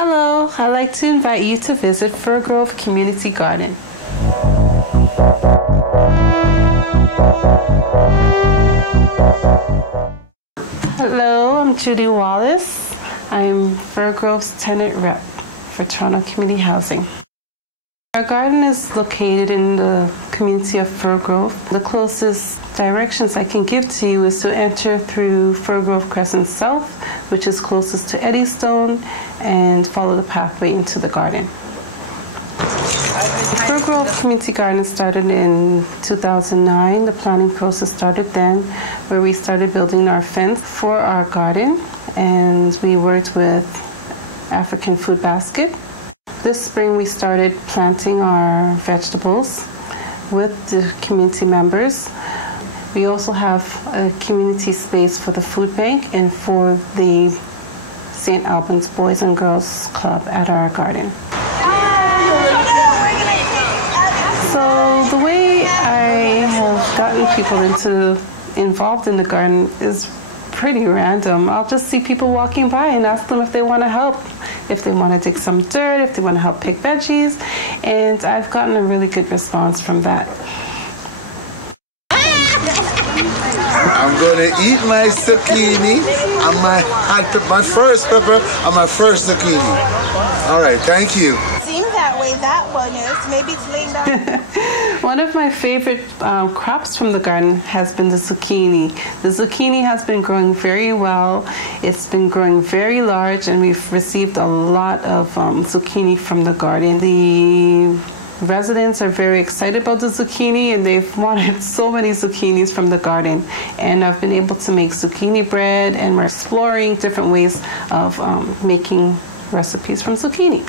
Hello, I'd like to invite you to visit Firgrove Community Garden. Hello, I'm Judy Wallace. I'm Firgrove's tenant rep for Toronto Community Housing. Our garden is located in the community of Firgrove. The closest directions I can give to you is to enter through Firgrove Crescent South, which is closest to Eddystone, and follow the pathway into the garden. The Firgrove Community Garden started in 2009. The planning process started then, where we started building our fence for our garden, and we worked with African Food Basket. This spring we started planting our vegetables with the community members. We also have a community space for the food bank and for the St. Albans Boys and Girls Club at our garden. So the way I have gotten people involved in the garden is pretty random. I'll just see people walking by and ask them if they want to help, if they want to dig some dirt, if they want to help pick veggies, and I've gotten a really good response from that. I'm going to eat my zucchini and my first pepper and my first zucchini. All right, thank you. Seems that way that one is. Maybe it's laying down. One of my favorite crops from the garden has been the zucchini. The zucchini has been growing very well. It's been growing very large, and we've received a lot of zucchini from the garden. The residents are very excited about the zucchini, and they've wanted so many zucchinis from the garden. And I've been able to make zucchini bread, and we're exploring different ways of making recipes from zucchini.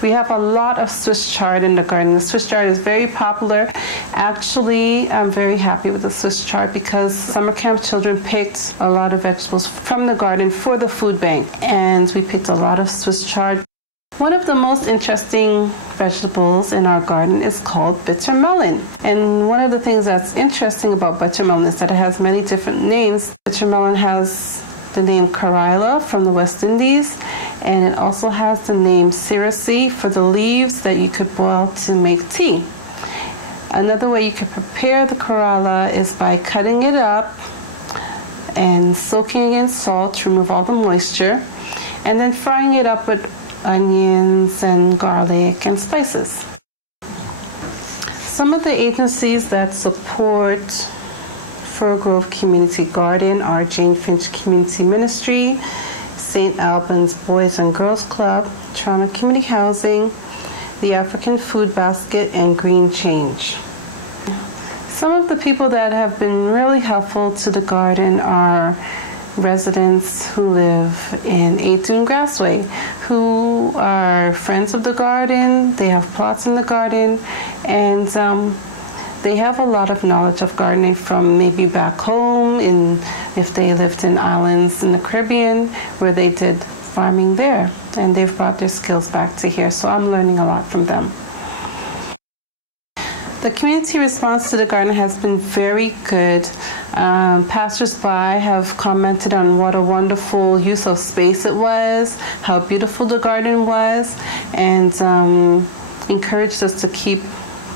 We have a lot of Swiss chard in the garden. The Swiss chard is very popular. Actually, I'm very happy with the Swiss chard because summer camp children picked a lot of vegetables from the garden for the food bank, and we picked a lot of Swiss chard. One of the most interesting vegetables in our garden is called bitter melon. And one of the things that's interesting about bitter melon is that it has many different names. Bitter melon has the name Carila from the West Indies, and it also has the name Sirasi for the leaves that you could boil to make tea. Another way you could prepare the Carila is by cutting it up and soaking it in salt to remove all the moisture, and then frying it up with onions and garlic and spices. Some of the agencies that support Firgrove Community Garden are Jane-Finch Community Ministry, St. Albans Boys and Girls Club, Toronto Community Housing, the African Food Basket, and Green Change. Some of the people that have been really helpful to the garden are residents who live in 8 Dune Grassway, who are friends of the garden. They have plots in the garden, and they have a lot of knowledge of gardening from maybe back home, if they lived in islands in the Caribbean where they did farming there, and they've brought their skills back to here, so I'm learning a lot from them. The community response to the garden has been very good. Passers-by have commented on what a wonderful use of space it was, how beautiful the garden was, and encouraged us to keep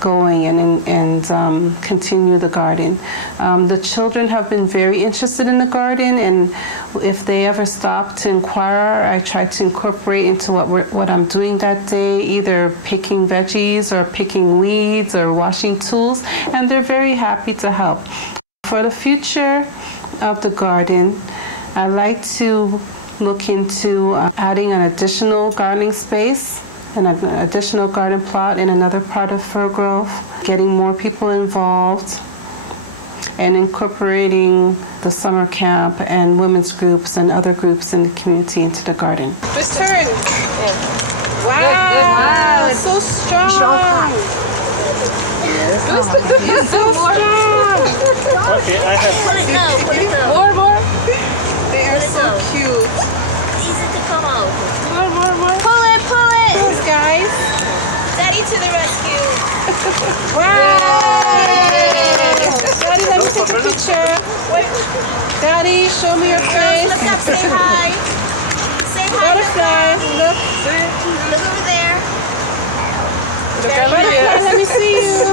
going and continue the garden. The children have been very interested in the garden, and if they ever stop to inquire, I try to incorporate into what I'm doing that day, either picking veggies or picking weeds or washing tools, and they're very happy to help. For the future of the garden, I'd like to look into adding an additional gardening space and an additional garden plot in another part of Firgrove, getting more people involved, and incorporating the summer camp and women's groups and other groups in the community into the garden. Twist turn. Yeah. Wow. Good. Wow. So strong. Yes. So strong. Okay, I have. Put it now. More. They are so cute. Easy to come out. More. Pull it. Those guys. Daddy to the rescue. Wow. Daddy, let me take a picture. Wait. Daddy, show me your face. Look up, say hi. Say Butterfly, look. Look over there. Butterfly, let me see you.